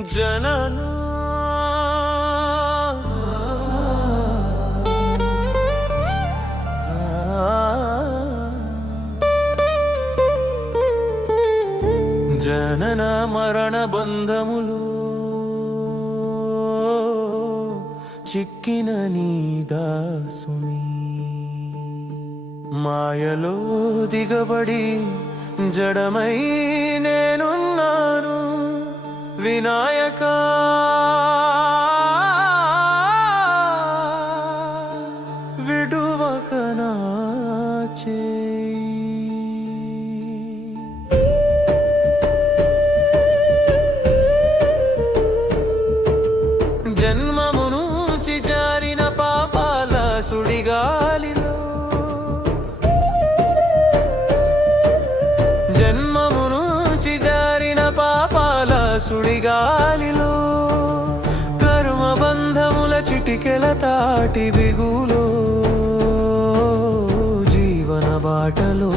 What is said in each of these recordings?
జననా. జనన మరణ బంధములు చిక్కిన నీ దాసుని. మాయలో దిగబడి జడమై నేనున్నాను. వినాయక సుడిగాలిలో కర్మ బంధముల చిటికెల తాటి బిగులో జీవన బాటలో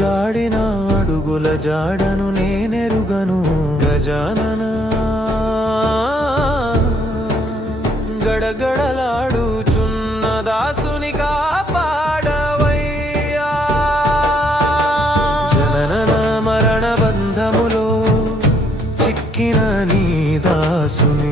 జాడిన అడుగుల జాడను నేనెరుగను గజానన. గడగడలాడు దాసుని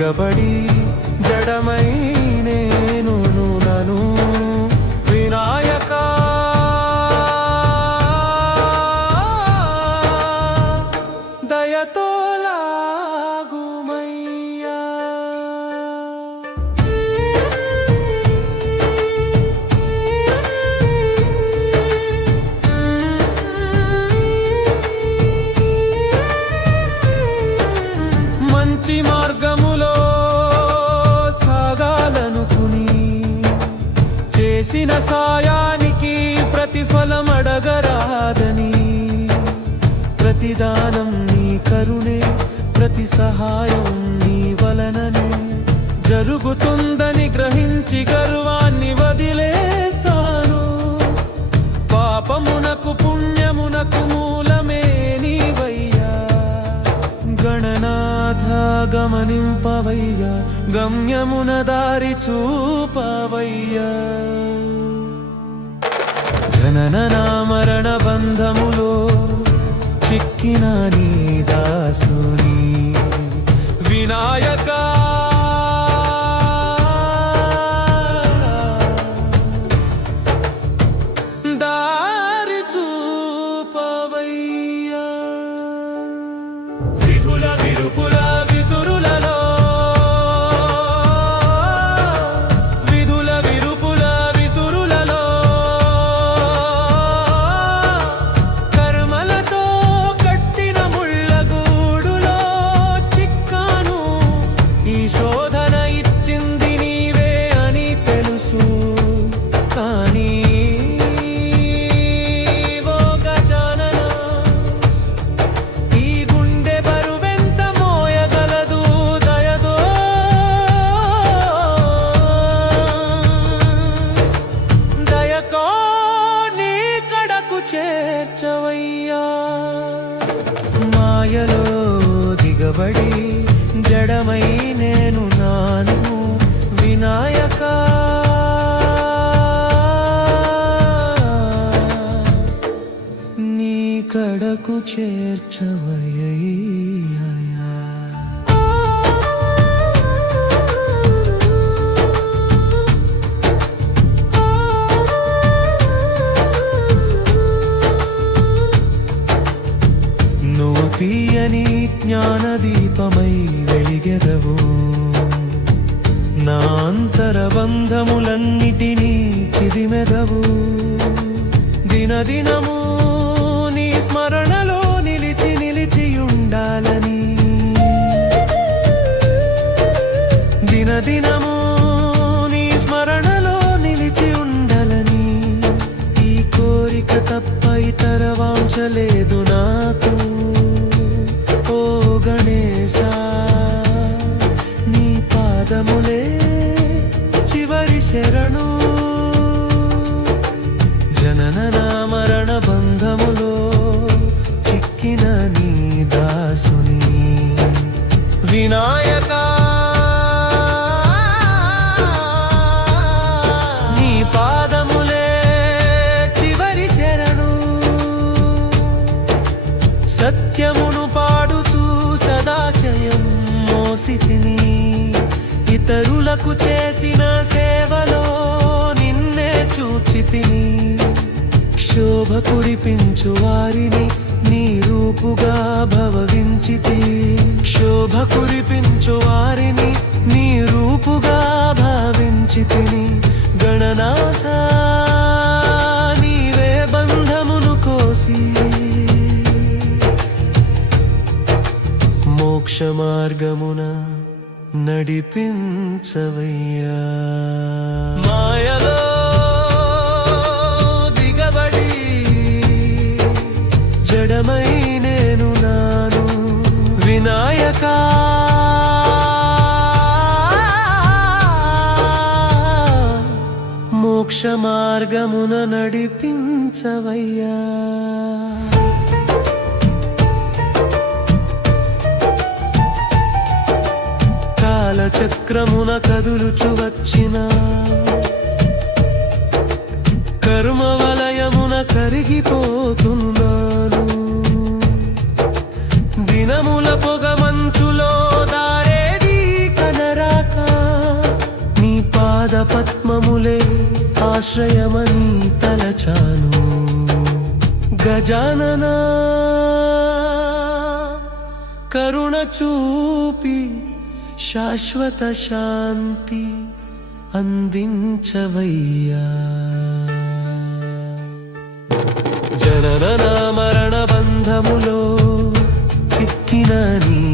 దిగబడి జడమై చేసిన సాయానికి ప్రతిఫలం అడగరాదని. ప్రతిదానం నీ కరుణే ప్రతి సహాయం నీ వలననే. జరుగుతుందని గ్రహించి గర్వాన్ని వదిలేశాను పాపమునకు పుణ్యమునకు గమనింపవయ్యా గమ్యమున దారి చూపవయ్యా. జనన మరణ బంధములో చిక్కిన నీ దాసుని. వినాయక చేర్చవయ్యయ్యా జ్ఞానదీపమై వెలిగెదవు నా అంతరబంధములన్నిటినీ చిదిమెదవు దినదినము దినము నీ స్మరణలో నిలిచి ఉండాలని. ఈ కోరిక తప్ప ఇతర వాంచలేదు నాకు. ఓ గణేశా నీ పాదములే చివరి శరణు. స్థితిని ఇతరులకు చేసిన సేవలో నిన్నే చూచితిని శోభ కురిపించు వారిని నీ రూపుగా భవించితి శోభ కురిపించు వారిని నీ రూపుగా భావించితిని. గణనాథ మోక్ష మార్గమున నడిపించవయ్యా. మాయలో దిగబడి జడమై నేను నాను వినాయక. మోక్ష మార్గమున నడిపించవయ్యా. చక్రమున కదులుచు వచ్చిన. కర్మ వలయమున కరిగిపోతున్నాను దినముల పొగ మంచులో దారేది కనరాక. నీ పాద పద్మములే ఆశ్రయమని తలచాను. గజాననా కరుణ చూపి శాశ్వత శాంతి అందించవయ్యా. జనన మరణ బంధములో చిక్కిన నీ